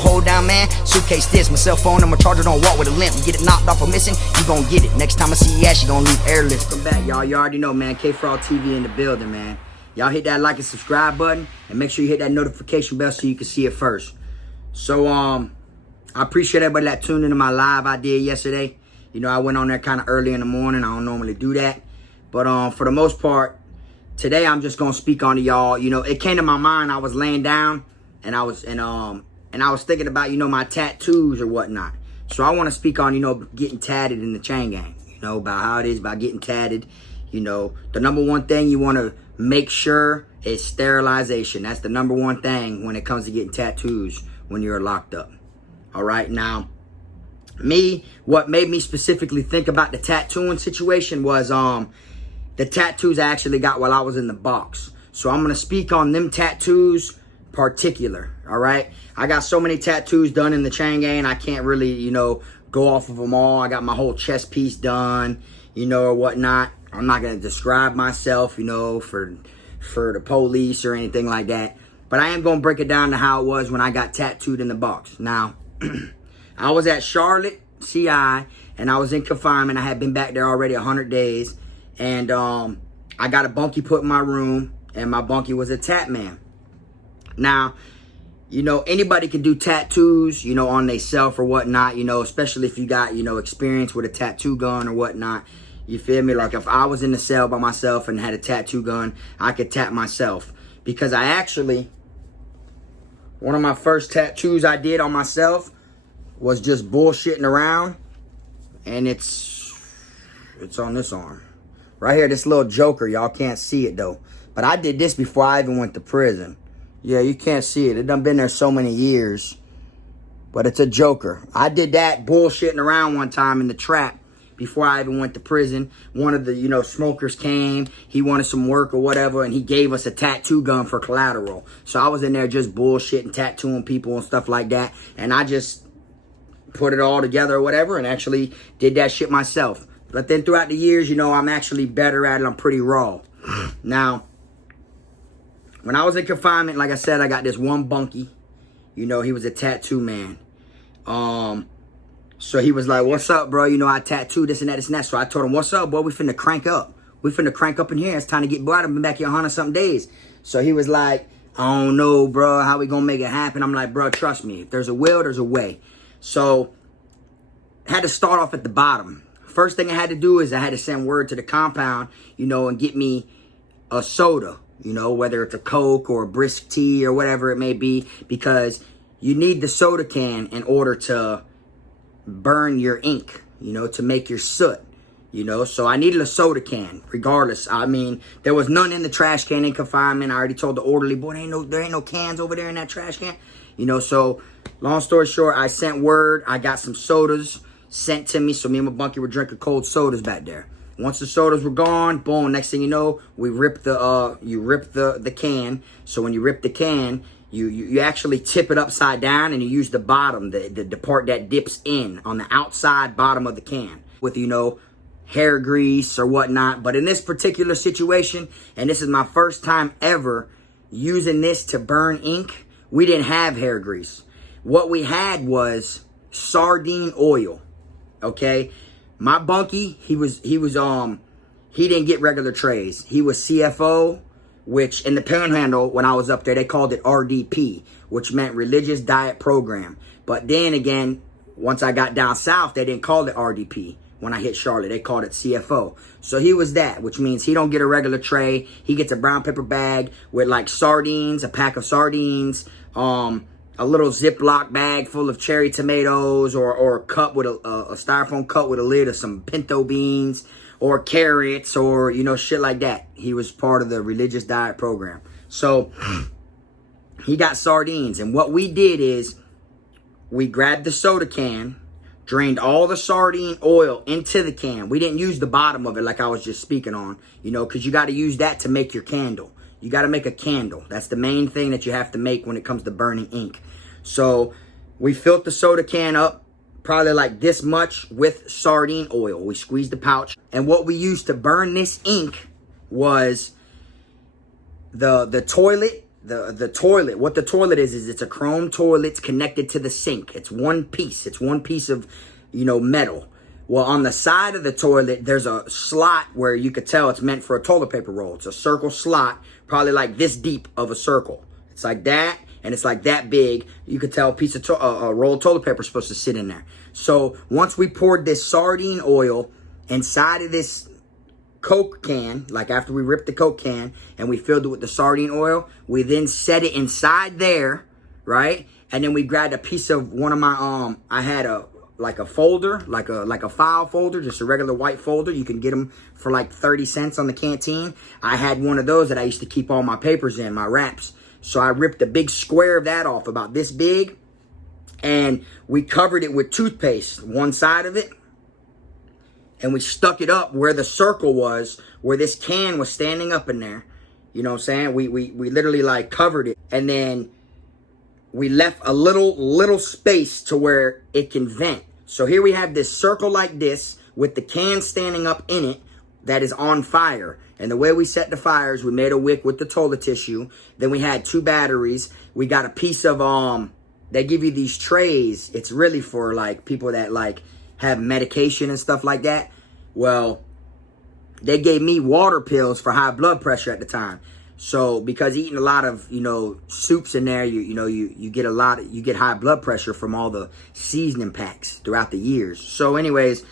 Hold down, man. Suitcase this, my cell phone and my charger don't walk with a limp. You get it knocked off or missing, you gon' get it. Next time I see you ass, you gon' leave airless. Come back, y'all. You already know, man. K for All TV in the building, man. Y'all hit that like and subscribe button and make sure you hit that notification bell so you can see it first. So, I appreciate everybody that tuned into my live I did yesterday. You know, I went on there kind of early in the morning. I don't normally do that. But for the most part, today I'm just gonna speak on to y'all. You know, it came to my mind. I was laying down and I was thinking about, you know, my tattoos or whatnot. So I want to speak on, you know, getting tatted in the chain gang. You know, about how it is about getting tatted. You know, the number one thing you want to make sure is sterilization. That's the number one thing when it comes to getting tattoos when you're locked up. All right, now, what made me specifically think about the tattooing situation was the tattoos I actually got while I was in the box. So I'm gonna speak on them tattoos particular. All right, I got so many tattoos done in the chain gang, I can't really, you know, go off of them all. I got my whole chest piece done, you know, or whatnot. I'm not gonna describe myself, you know, for the police or anything like that. But I am gonna break it down to how it was when I got tattooed in the box. Now, I was at Charlotte CI and I was in confinement. I had been back there already 100 days. And I got a bunkie put in my room, and my bunkie was a tat man. Now, you know, anybody can do tattoos, you know, on themselves or whatnot, you know, especially if you got, you know, experience with a tattoo gun or whatnot. You feel me? Like if I was in the cell by myself and had a tattoo gun, I could tat myself. Because I actually, one of my first tattoos I did on myself was just bullshitting around. And it's on this arm. Right here, this little joker. Y'all can't see it, though. But I did this before I even went to prison. Yeah, you can't see it. It done been there so many years. But it's a joker. I did that bullshitting around one time in the trap before I even went to prison. One of the, you know, smokers came. He wanted some work or whatever, and he gave us a tattoo gun for collateral. So I was in there just bullshitting, tattooing people and stuff like that. And I just put it all together or whatever and actually did that shit myself. But then throughout the years, you know, I'm actually better at it. I'm pretty raw. Now, when I was in confinement, like I said, I got this one bunkie. You know, he was a tattoo man. So he was like, what's up, bro? You know, I tattoo this and that, this and that. So I told him, what's up, boy? We finna crank up. We finna crank up in here. It's time to get, boy, I've been back here 100-something days. So he was like, I don't know, bro. How we gonna make it happen? I'm like, bro, trust me. If there's a will, there's a way. So I had to start off at the bottom. First thing I had to do is I had to send word to the compound, you know, and get me a soda, you know, whether it's a Coke or a brisk tea or whatever it may be, because you need the soda can in order to burn your ink, you know, to make your soot, you know. So I needed a soda can regardless. I mean, there was none in the trash can in confinement. I already told the orderly, boy, there ain't no cans over there in that trash can, you know. So long story short, I sent word. I got some sodas sent to me, so me and my bunkie were drinking cold sodas back there. Once the sodas were gone, boom, next thing you know, we ripped the can. So when you rip the can, you actually tip it upside down and you use the bottom, the part that dips in on the outside bottom of the can with, you know, hair grease or whatnot. But in this particular situation, and this is my first time ever using this to burn ink, we didn't have hair grease. What we had was sardine oil. Okay, my bunkie, he didn't get regular trays. He was CFO, which in the Panhandle, when I was up there, they called it RDP, which meant Religious Diet Program. But then again, once I got down south, they didn't call it RDP. When I hit Charlotte, they called it CFO. So he was that, which means he don't get a regular tray. He gets a brown paper bag with like sardines, a pack of sardines, a little Ziploc bag full of cherry tomatoes, or a cup with a styrofoam cup with a lid of some pinto beans or carrots, or, you know, shit like that. He was part of the Religious Diet Program. So he got sardines. And what we did is we grabbed the soda can, drained all the sardine oil into the can. We didn't use the bottom of it like I was just speaking on, you know, because you got to use that to make your candle. You got to make a candle. That's the main thing that you have to make when it comes to burning ink. So we filled the soda can up probably like this much with sardine oil. We squeezed the pouch. And what we used to burn this ink was the toilet the toilet. What the toilet is it's a chrome toilet. It's connected to the sink. It's one piece. It's one piece of, metal. Well, on the side of the toilet, there's a slot where you could tell it's meant for a toilet paper roll. It's a circle slot, probably like this deep of a circle. It's like that, and it's like that big. You could tell a piece of a roll of toilet paper is supposed to sit in there. So once we poured this sardine oil inside of this Coke can, like after we ripped the Coke can and we filled it with the sardine oil, we then set it inside there, right? And then we grabbed a piece of one of my, I had a folder, like a file folder, just a regular white folder. You can get them for like 30 cents on the canteen. I had one of those that I used to keep all my papers in, my wraps. So I ripped a big square of that off, about this big, and we covered it with toothpaste, one side of it, and we stuck it up where the circle was, where this can was standing up in there. You know what I'm saying? We literally like covered it, and then we left a little space to where it can vent. So here we have this circle like this with the can standing up in it that is on fire. And the way we set the fires, we made a wick with the toilet tissue. Then we had 2 batteries. We got a piece of, they give you these trays. It's really for like people that like have medication and stuff like that. Well, they gave me water pills for high blood pressure at the time. So because eating a lot of, soups in there, you get high blood pressure from all the seasoning packs throughout the years. So anyways,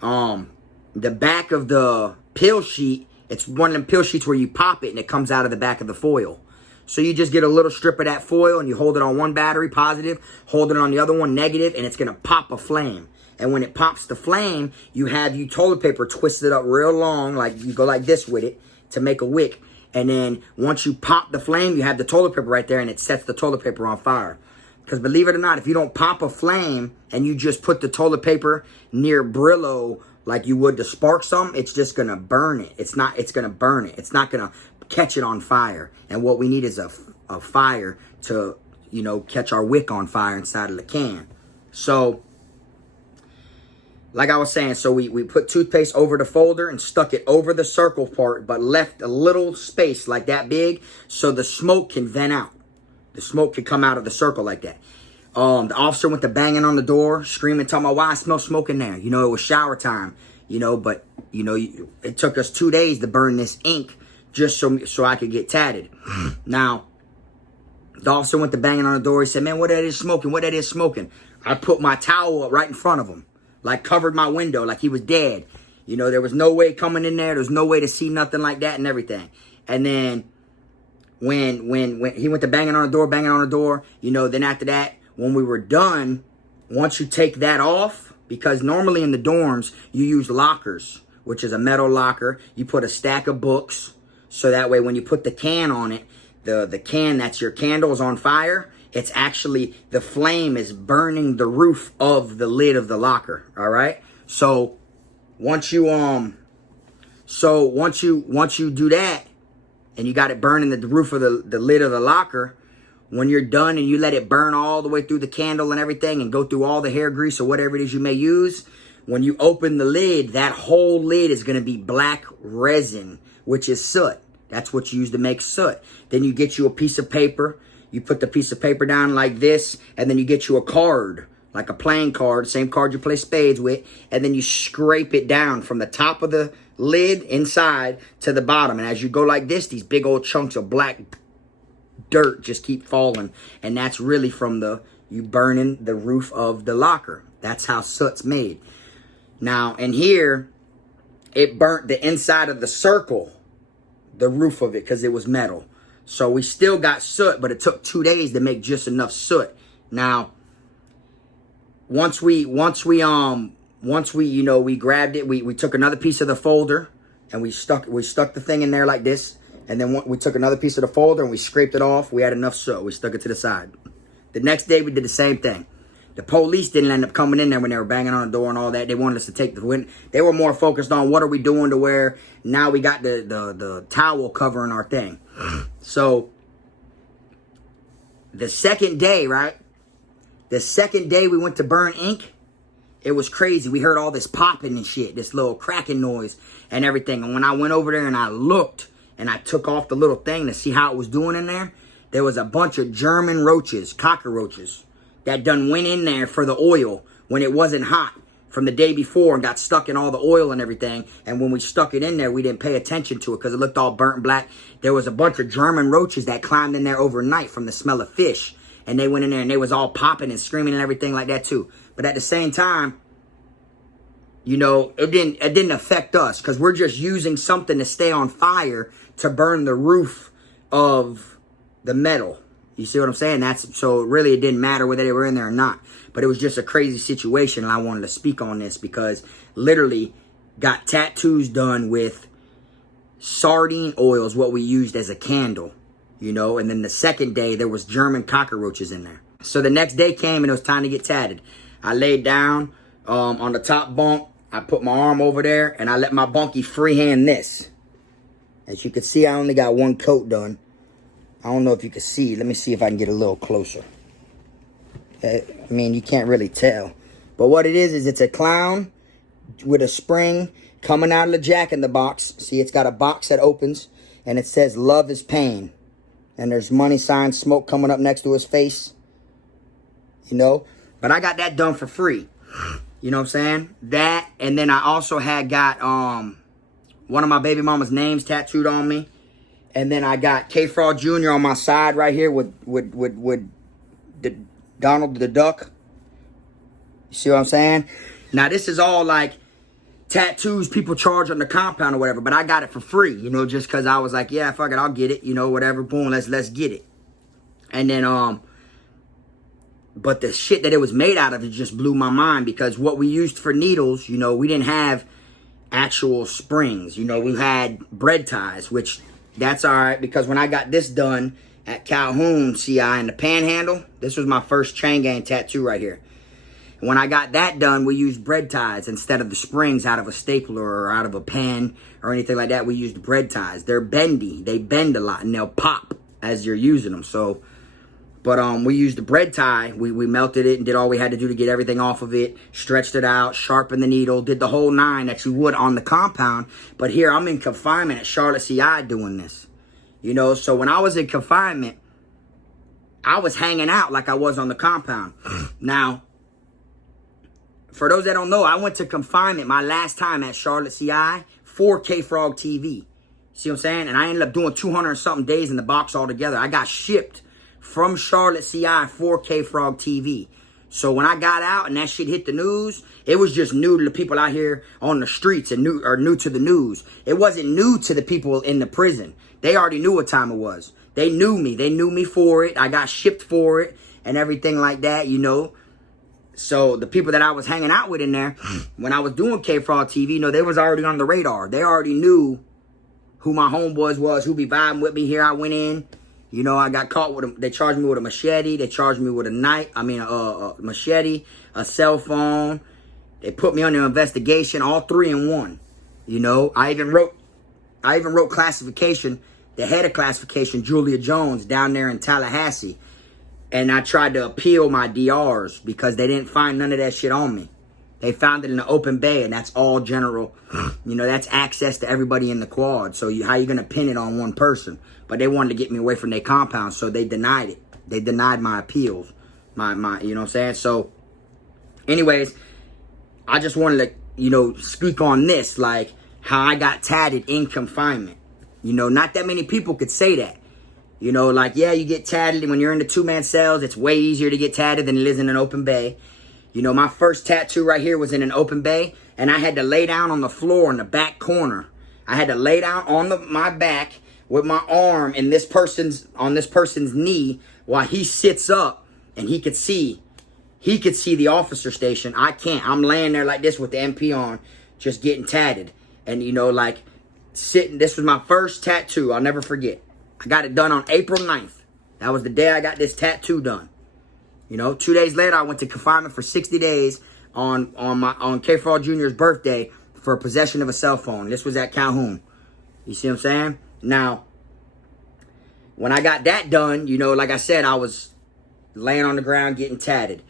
the back of the pill sheet, it's one of them pill sheets where you pop it and it comes out of the back of the foil. So you just get a little strip of that foil and you hold it on one battery, positive, hold it on the other one, negative, and it's going to pop a flame. And when it pops the flame, you have your toilet paper twisted up real long, like you go like this with it to make a wick. And then once you pop the flame, you have the toilet paper right there and it sets the toilet paper on fire. Because believe it or not, if you don't pop a flame and you just put the toilet paper near Brillo like you would to spark something, it's just going to burn it. It's going to burn it. It's not going to catch it on fire. And what we need is a fire to, catch our wick on fire inside of the can. So, like I was saying, so we put toothpaste over the folder and stuck it over the circle part, but left a little space like that big so the smoke can vent out. The smoke can come out of the circle like that. The officer went to banging on the door, screaming, talking about why I smell smoke in there. It was shower time, but, it took us 2 days to burn this ink just so I could get tatted. Now, the officer went to banging on the door. He said, man, what that is smoking? What that is smoking? I put my towel up right in front of him, like covered my window, like he was dead. There was no way coming in there. There was no way to see nothing like that and everything. And then when he went to banging on the door, then after that, when we were done, once you take that off, because normally in the dorms, you use lockers, which is a metal locker. You put a stack of books, so that way when you put the can on it, the can that's your candle is on fire. It's actually, the flame is burning the roof of the lid of the locker, all right? So once you do that, and you got it burning the roof of the lid of the locker, when you're done and you let it burn all the way through the candle and everything and go through all the hair grease or whatever it is you may use, when you open the lid, that whole lid is going to be black resin, which is soot. That's what you use to make soot. Then you get you a piece of paper. You put the piece of paper down like this, and then you get you a card, like a playing card, same card you play spades with, and then you scrape it down from the top of the lid inside to the bottom. And as you go like this, these big old chunks of black dirt just keep falling. And that's really from you burning the roof of the locker. That's how soot's made. Now, in here, it burnt the inside of the circle, the roof of it, because it was metal. So we still got soot, but it took 2 days to make just enough soot. Now, once we grabbed it, we took another piece of the folder and we stuck the thing in there like this. And then we took another piece of the folder and we scraped it off. We had enough soot. We stuck it to the side. The next day we did the same thing. The police didn't end up coming in there when they were banging on the door and all that. They wanted us to take the wind. They were more focused on what are we doing to where now we got the towel covering our thing. So the second day, right? The second day we went to burn ink, it was crazy. We heard all this popping and shit, this little cracking noise and everything. And when I went over there and I looked and I took off the little thing to see how it was doing in there, there was a bunch of German roaches, cockroaches, that done went in there for the oil when it wasn't hot from the day before and got stuck in all the oil and everything. And when we stuck it in there, we didn't pay attention to it because it looked all burnt and black. There was a bunch of German roaches that climbed in there overnight from the smell of fish. And they went in there and they was all popping and screaming and everything like that too. But at the same time, you know, it didn't affect us because we're just using something to stay on fire to burn the roof of the metal. You see what I'm saying? So really it didn't matter whether they were in there or not. But it was just a crazy situation, and I wanted to speak on this because literally got tattoos done with sardine oils, what we used as a candle, you know. And then the second day there was German cockroaches in there. So the next day came and it was time to get tatted. I laid down on the top bunk. I put my arm over there and I let my bunkie freehand this. As you can see, I only got one coat done. I don't know if you can see. Let me see if I can get a little closer. I mean, you can't really tell. But what it is it's a clown with a spring coming out of the Jack-in-the-Box. See, it's got a box that opens and it says love is pain. And there's money sign smoke coming up next to his face. You know? But I got that done for free. You know what I'm saying? That, and then I also had got one of my baby mama's names tattooed on me. And then I got K-Frog Jr. on my side right here with the Donald the Duck. You see what I'm saying? Now, this is all like tattoos people charge on the compound or whatever, but I got it for free, you know, just because I was like, yeah, fuck it, I'll get it, you know, whatever, boom, let's get it. And then, but the shit that it was made out of, it just blew my mind because what we used for needles, you know, we didn't have actual springs, you know, we had bread ties, which that's all right because when I got this done at Calhoun CI in the Panhandle, this was my first chain gang tattoo right here. And when I got that done, we used bread ties instead of the springs out of a stapler or out of a pen or anything like that. We used bread ties. They're bendy. They bend a lot and they'll pop as you're using them. So, but we used the bread tie. We melted it and did all we had to do to get everything off of it. Stretched it out, sharpened the needle, did the whole nine that you would on the compound. But here I'm in confinement at Charlotte CI doing this. You know, so when I was in confinement, I was hanging out like I was on the compound. Now, for those that don't know, I went to confinement my last time at Charlotte CI for K-Frog TV. See what I'm saying? And I ended up doing 200 and something days in the box altogether. I got shipped from Charlotte CI for K-Frog TV. So when I got out and that shit hit the news, it was just new to the people out here on the streets and new to the news. It wasn't new to the people in the prison. They already knew what time it was. They knew me. They knew me for it. I got shipped for it and everything like that, you know. So the people that I was hanging out with in there, when I was doing K-Frog TV, you know, they was already on the radar. They already knew who my homeboys was, who be vibing with me. Here I went in. You know, I got caught with they charged me with a machete. They charged me with a knife. A machete, a cell phone. They put me under investigation, all three in one. You know, I even wrote classification, the head of classification, Julia Jones, down there in Tallahassee. And I tried to appeal my DRs because they didn't find none of that shit on me. They found it in the open bay, and that's all general. You know, that's access to everybody in the quad. So how you going to pin it on one person? But they wanted to get me away from their compound, so they denied it. They denied my appeals. My you know what I'm saying? So, anyways, I just wanted to, you know, speak on this, like how I got tatted in confinement. You know, not that many people could say that. You know, like, yeah, you get tatted when you're in the two-man cells. It's way easier to get tatted than it is in an open bay. You know, my first tattoo right here was in an open bay, and I had to lay down on the floor in the back corner. I had to lay down on my back with my arm on this person's knee while he sits up, and he could see the officer station. I can't. I'm laying there like this with the MP on, just getting tatted. And, you know, like, sitting. This was my first tattoo. I'll never forget. I got it done on April 9th. That was the day I got this tattoo done. You know, 2 days later, I went to confinement for 60 days on K-Frog Jr.'s birthday for possession of a cell phone. This was at Calhoun. You see what I'm saying? Now, when I got that done, you know, like I said, I was laying on the ground getting tatted.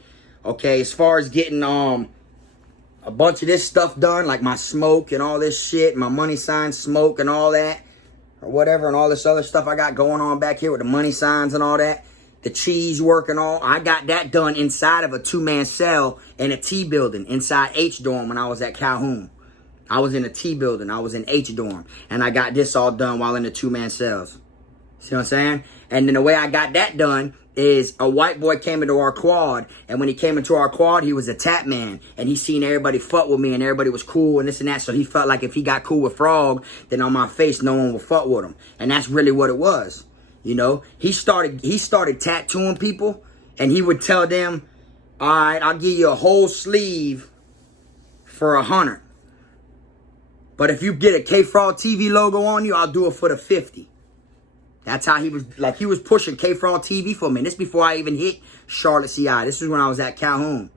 Okay, as far as getting a bunch of this stuff done, like my smoke and all this shit, my money sign smoke and all that, or whatever, and all this other stuff I got going on back here with the money signs and all that, the cheese work and all. I got that done inside of a 2-man cell in a T building inside H dorm when I was at Calhoun. I was in a T building. I was in H dorm, and I got this all done while in the 2-man cells. See what I'm saying? And then the way I got that done is a white boy came into our quad, and when he came into our quad, he was a tat man, and he seen everybody fuck with me, and everybody was cool and this and that, so he felt like if he got cool with Frog, then on my face, no one would fuck with him. And that's really what it was. You know, he started tattooing people, and he would tell them, all right, I'll give you a whole sleeve for $100. But if you get a K-Frog TV logo on you, I'll do it for the 50. That's how he was, like, he was pushing K-Frog TV for me. And this before I even hit Charlotte CI. This was when I was at Calhoun.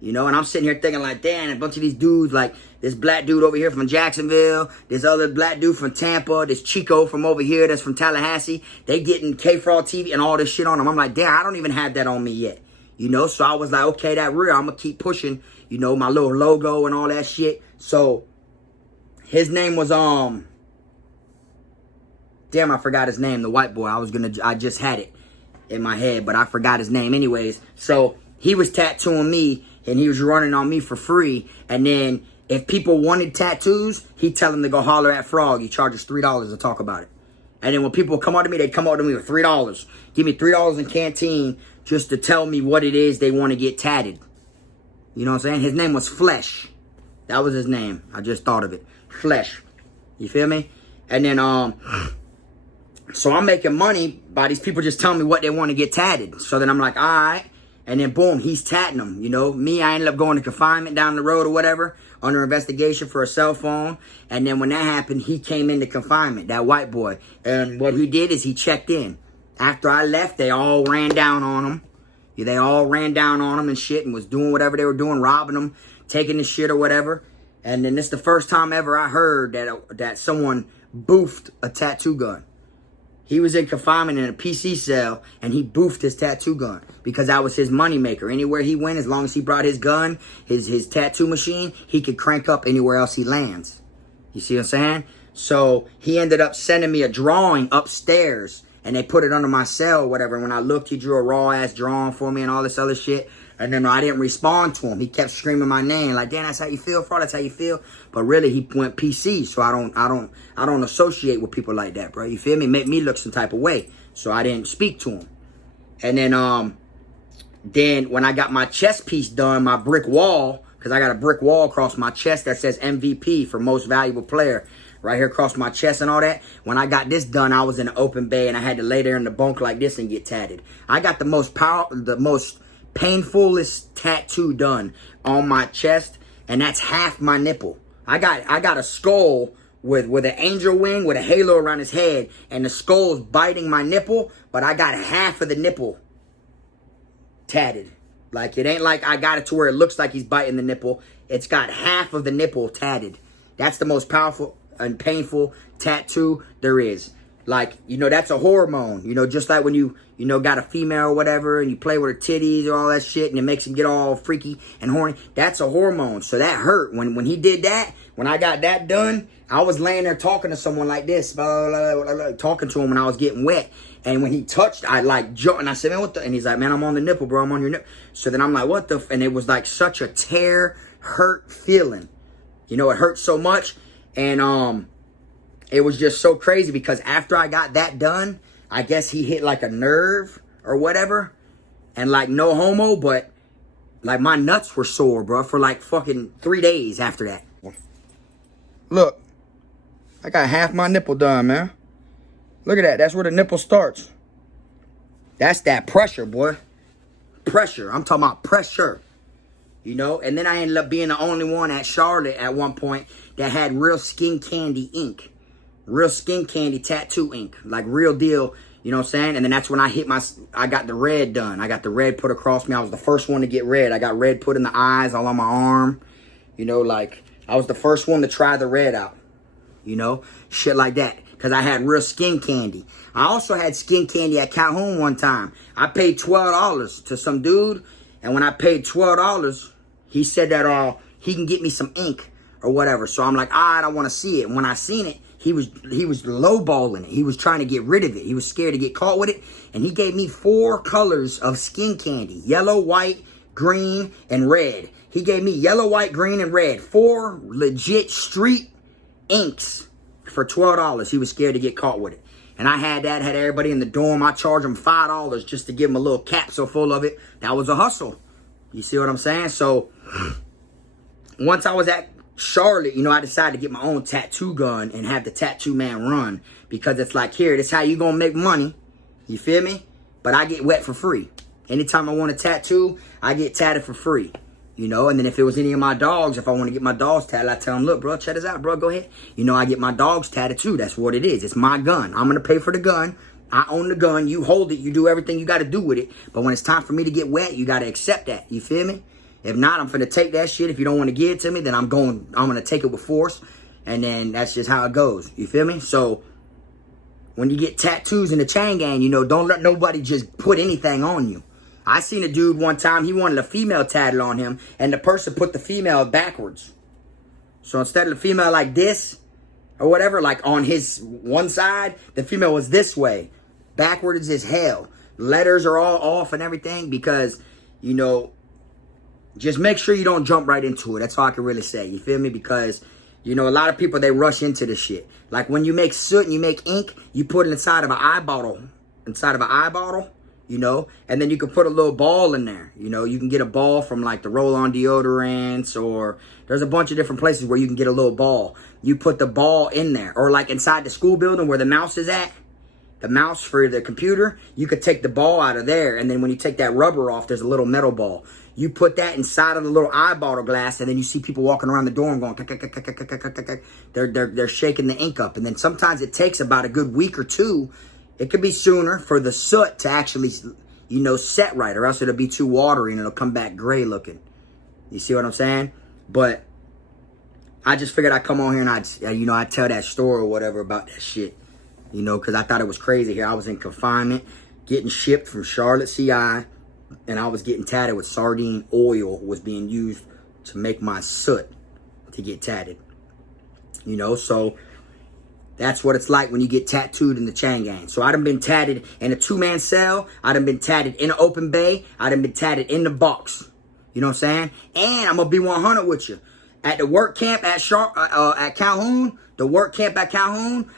You know, and I'm sitting here thinking like, damn, a bunch of these dudes, like this black dude over here from Jacksonville, this other black dude from Tampa, this Chico from over here that's from Tallahassee, they getting K-Frog TV and all this shit on them. I'm like, damn, I don't even have that on me yet. You know, so I was like, okay, that real. I'm going to keep pushing, you know, my little logo and all that shit. So his name was, damn, I forgot his name, the white boy. I just had it in my head, but I forgot his name anyways. So he was tattooing me, and he was running on me for free. And then if people wanted tattoos, he'd tell them to go holler at Frog. He charges $3 to talk about it. And then when people come up to me, they'd come up to me with $3. Give me $3 in Canteen just to tell me what it is they want to get tatted. You know what I'm saying? His name was Flesh. That was his name. I just thought of it. Flesh. You feel me? And then, so I'm making money by these people just telling me what they want to get tatted. So then I'm like, all right. And then boom, he's tatting them. You know, me, I ended up going to confinement down the road or whatever, under investigation for a cell phone. And then when that happened, he came into confinement, that white boy. And what he did is he checked in. After I left, they all ran down on him. Yeah, they all ran down on him and shit and was doing whatever they were doing, robbing him, taking the shit or whatever. And then this is the first time ever I heard that someone boofed a tattoo gun. He was in confinement in a PC cell, and he boofed his tattoo gun because that was his moneymaker. Anywhere he went, as long as he brought his gun, his tattoo machine, he could crank up anywhere else he lands. You see what I'm saying? So he ended up sending me a drawing upstairs, and they put it under my cell or whatever. And when I looked, he drew a raw-ass drawing for me and all this other shit. And then I didn't respond to him. He kept screaming my name, like, damn, that's how you feel, Fraud, that's how you feel. But really, he went PC, so I don't associate with people like that, bro. You feel me? Make me look some type of way. So I didn't speak to him. And then when I got my chest piece done, my brick wall, because I got a brick wall across my chest that says MVP for most valuable player, right here across my chest and all that. When I got this done, I was in an open bay, and I had to lay there in the bunk like this and get tatted. I got the most painfulest tattoo done on my chest, and that's half my nipple. I got a skull with an angel wing with a halo around his head, and the skull's biting my nipple, but I got half of the nipple tatted. Like, it ain't like I got it to where it looks like he's biting the nipple. It's got half of the nipple tatted. That's the most powerful and painful tattoo there is. Like, you know, that's a hormone. You know, just like when you got a female or whatever, and you play with her titties or all that shit, and it makes them get all freaky and horny. That's a hormone. So that hurt. When he did that, when I got that done, I was laying there talking to someone like this, blah, blah, blah, blah, talking to him when I was getting wet. And when he touched, I like jumped, and I said, man, what the? And he's like, man, I'm on the nipple, bro. I'm on your nipple. So then I'm like, what the? And it was like such a tear, hurt feeling. You know, it hurt so much. And, it was just so crazy because after I got that done, I guess he hit like a nerve or whatever. And like, no homo, but like my nuts were sore, bro, for like fucking 3 days after that. Look, I got half my nipple done, man. Look at that. That's where the nipple starts. That's that pressure, boy. Pressure. I'm talking about pressure. You know? And then I ended up being the only one at Charlotte at one point that had real skin candy ink. Real skin candy tattoo ink. Like real deal. You know what I'm saying? And then that's when I got the red done. I got the red put across me. I was the first one to get red. I got red put in the eyes, all on my arm. You know, like, I was the first one to try the red out. You know? Shit like that. Because I had real skin candy. I also had skin candy at Calhoun one time. I paid $12 to some dude. And when I paid $12, he said that he can get me some ink or whatever. So I'm like, all right, I want to see it. And when I seen it, he was lowballing it. He was trying to get rid of it. He was scared to get caught with it. And he gave me 4 colors of skin candy: yellow, white, green, and red. He gave me yellow, white, green, and red. 4 legit street inks for $12. He was scared to get caught with it. And I had everybody in the dorm. I charged them $5 just to give them a little capsule full of it. That was a hustle. You see what I'm saying? So once I was at Charlotte, you know, I decided to get my own tattoo gun and have the tattoo man run, because it's like, here, this is how you gonna make money. You feel me? But I get wet for free. Anytime I want a tattoo, I get tatted for free. You know, and then if it was any of my dogs, if I want to get my dogs tatted, I tell them, look, bro, check this out, bro, go ahead. You know, I get my dogs tatted too. That's what it is. It's my gun. I'm going to pay for the gun. I own the gun. You hold it. You do everything you got to do with it. But when it's time for me to get wet, you got to accept that. You feel me? If not, I'm finna take that shit. If you don't want to give it to me, then I'm going to take it with force. And then that's just how it goes. You feel me? So when you get tattoos in the chain gang, you know, don't let nobody just put anything on you. I seen a dude one time, he wanted a female tatted on him, and the person put the female backwards. So instead of the female like this, or whatever, like on his one side, the female was this way. Backwards as hell. Letters are all off and everything, because, you know, just make sure you don't jump right into it. That's all I can really say. You feel me? Because, you know, a lot of people, they rush into this shit. Like when you make soot and you make ink, you put it inside of an eye bottle. You know, and then you can put a little ball in there. You know, you can get a ball from like the roll-on deodorants, or there's a bunch of different places where you can get a little ball. You put the ball in there, or like inside the school building where the mouse is at, the mouse for the computer, you could take the ball out of there, and then when you take that rubber off, there's a little metal ball. You put that inside of the little eye bottle glass, and then you see people walking around the dorm going, they're shaking the ink up, and then sometimes it takes about a good week or two. It could be sooner for the soot to actually, you know, set right, or else it'll be too watery and it'll come back gray looking. You see what I'm saying? But I just figured I'd come on here and I'd tell that story or whatever about that shit. You know, because I thought it was crazy here. I was in confinement, getting shipped from Charlotte, CI, and I was getting tatted with sardine oil was being used to make my soot to get tatted. You know, so that's what it's like when you get tattooed in the chain gang. So I done been tatted in a 2-man cell. I done been tatted in an open bay. I done been tatted in the box. You know what I'm saying? And I'm going to be 100 with you. At the work camp at Calhoun,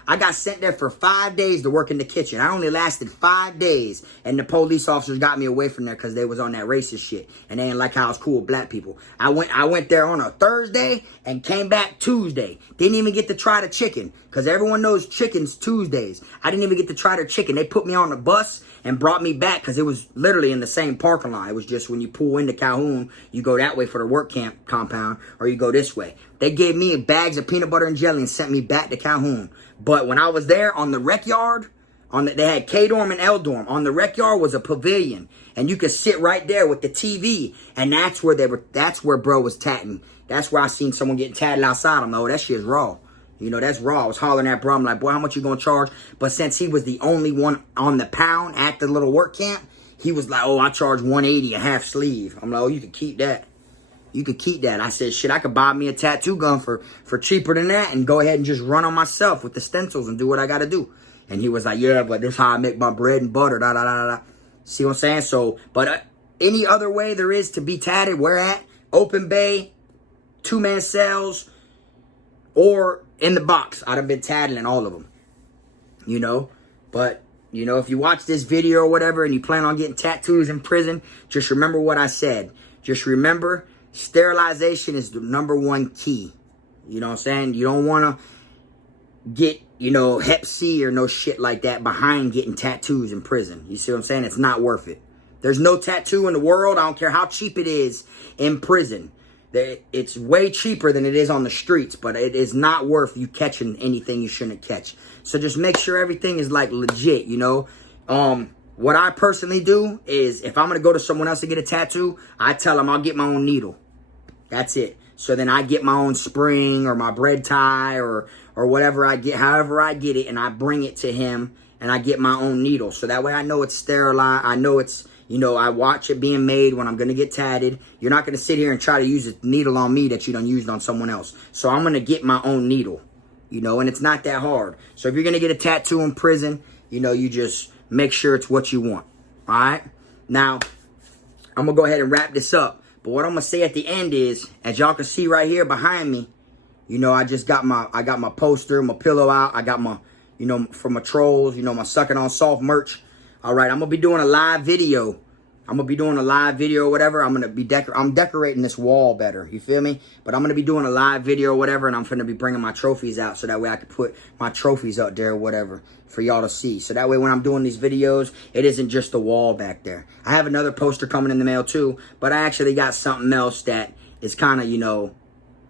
I got sent there for 5 days to work in the kitchen. I only lasted 5 days, and the police officers got me away from there because they was on that racist shit, and they didn't like how I was cool with black people. I went there on a Thursday and came back Tuesday. Didn't even get to try the chicken, because everyone knows chicken's Tuesdays. I didn't even get to try their chicken. They put me on the bus and brought me back, because it was literally in the same parking lot. It was just when you pull into Calhoun, you go that way for the work camp compound, or you go this way. They gave me bags of peanut butter and jelly and sent me back to Calhoun. But when I was there on the rec yard, they had K-dorm and L-dorm. On the rec yard was a pavilion, and you could sit right there with the TV, and that's where bro was tatting. That's where I seen someone getting tatted outside. I'm like, oh, that shit's raw. You know, that's raw. I was hollering at bro. I'm like, boy, how much you gonna charge? But since he was the only one on the pound at the little work camp, he was like, oh, I charge $180 a half sleeve. I'm like, oh, you can keep that. You could keep that. I said, shit, I could buy me a tattoo gun for cheaper than that and go ahead and just run on myself with the stencils and do what I got to do. And he was like, yeah, but this is how I make my bread and butter, da, da, da, da. See what I'm saying? So, but any other way there is to be tatted, where at? Open bay, 2-man cells, or in the box. I'd have been tatted in all of them, you know. But, you know, if you watch this video or whatever and you plan on getting tattoos in prison, just remember what I said. Just remember, sterilization is the #1 key. You know what I'm saying? You don't want to get, you know, Hep C or no shit like that behind getting tattoos in prison. You see what I'm saying? It's not worth it. There's no tattoo in the world, I don't care how cheap it is, in prison. It's way cheaper than it is on the streets, but it is not worth you catching anything you shouldn't catch. So just make sure everything is like legit, you know. What I personally do is, if I'm going to go to someone else to get a tattoo, I tell them I'll get my own needle. That's it. So then I get my own spring or my bread tie or whatever I get, however I get it, and I bring it to him, and I get my own needle. So that way I know it's sterilized. I know it's, you know, I watch it being made when I'm going to get tatted. You're not going to sit here and try to use a needle on me that you done used on someone else. So I'm going to get my own needle. You know, and it's not that hard. So if you're going to get a tattoo in prison, you know, you just make sure it's what you want. All right? Now, I'm going to go ahead and wrap this up. But what I'm going to say at the end is, as y'all can see right here behind me, you know, I got my poster, my pillow out. I got my, you know, for my trolls, you know, my Sucking on Soft merch. All right, I'm going to be doing a live video. I'm going to be doing a live video or whatever. I'm going to be decorating this wall better. You feel me? But I'm going to be doing a live video or whatever, and I'm going to be bringing my trophies out so that way I can put my trophies up there or whatever for y'all to see. So that way when I'm doing these videos, it isn't just the wall back there. I have another poster coming in the mail too, but I actually got something else that is kind of, you know,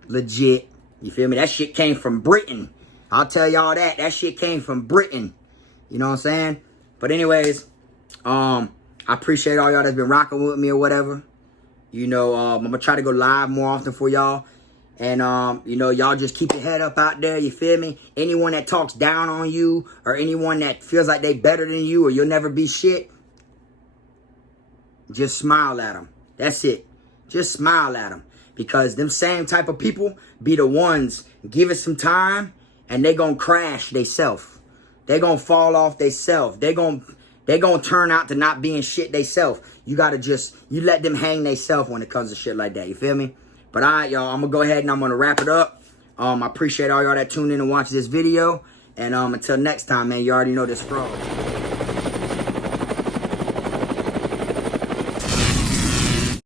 legit. You feel me? That shit came from Britain. I'll tell y'all that. That shit came from Britain. You know what I'm saying? But anyways, I appreciate all y'all that's been rocking with me or whatever. You know, I'm going to try to go live more often for y'all. And, you know, y'all just keep your head up out there. You feel me? Anyone that talks down on you or anyone that feels like they better than you or you'll never be shit, just smile at them. That's it. Just smile at them. Because them same type of people be the ones, give it some time, and they going to crash theyself. They going to fall off theyself. They going to turn out to not being shit theyself. You got to just, you let them hang theyself when it comes to shit like that. You feel me? But all right, y'all, I'm going to go ahead and I'm going to wrap it up. I appreciate all y'all that tuned in and watch this video. And until next time, man, you already know this fraud.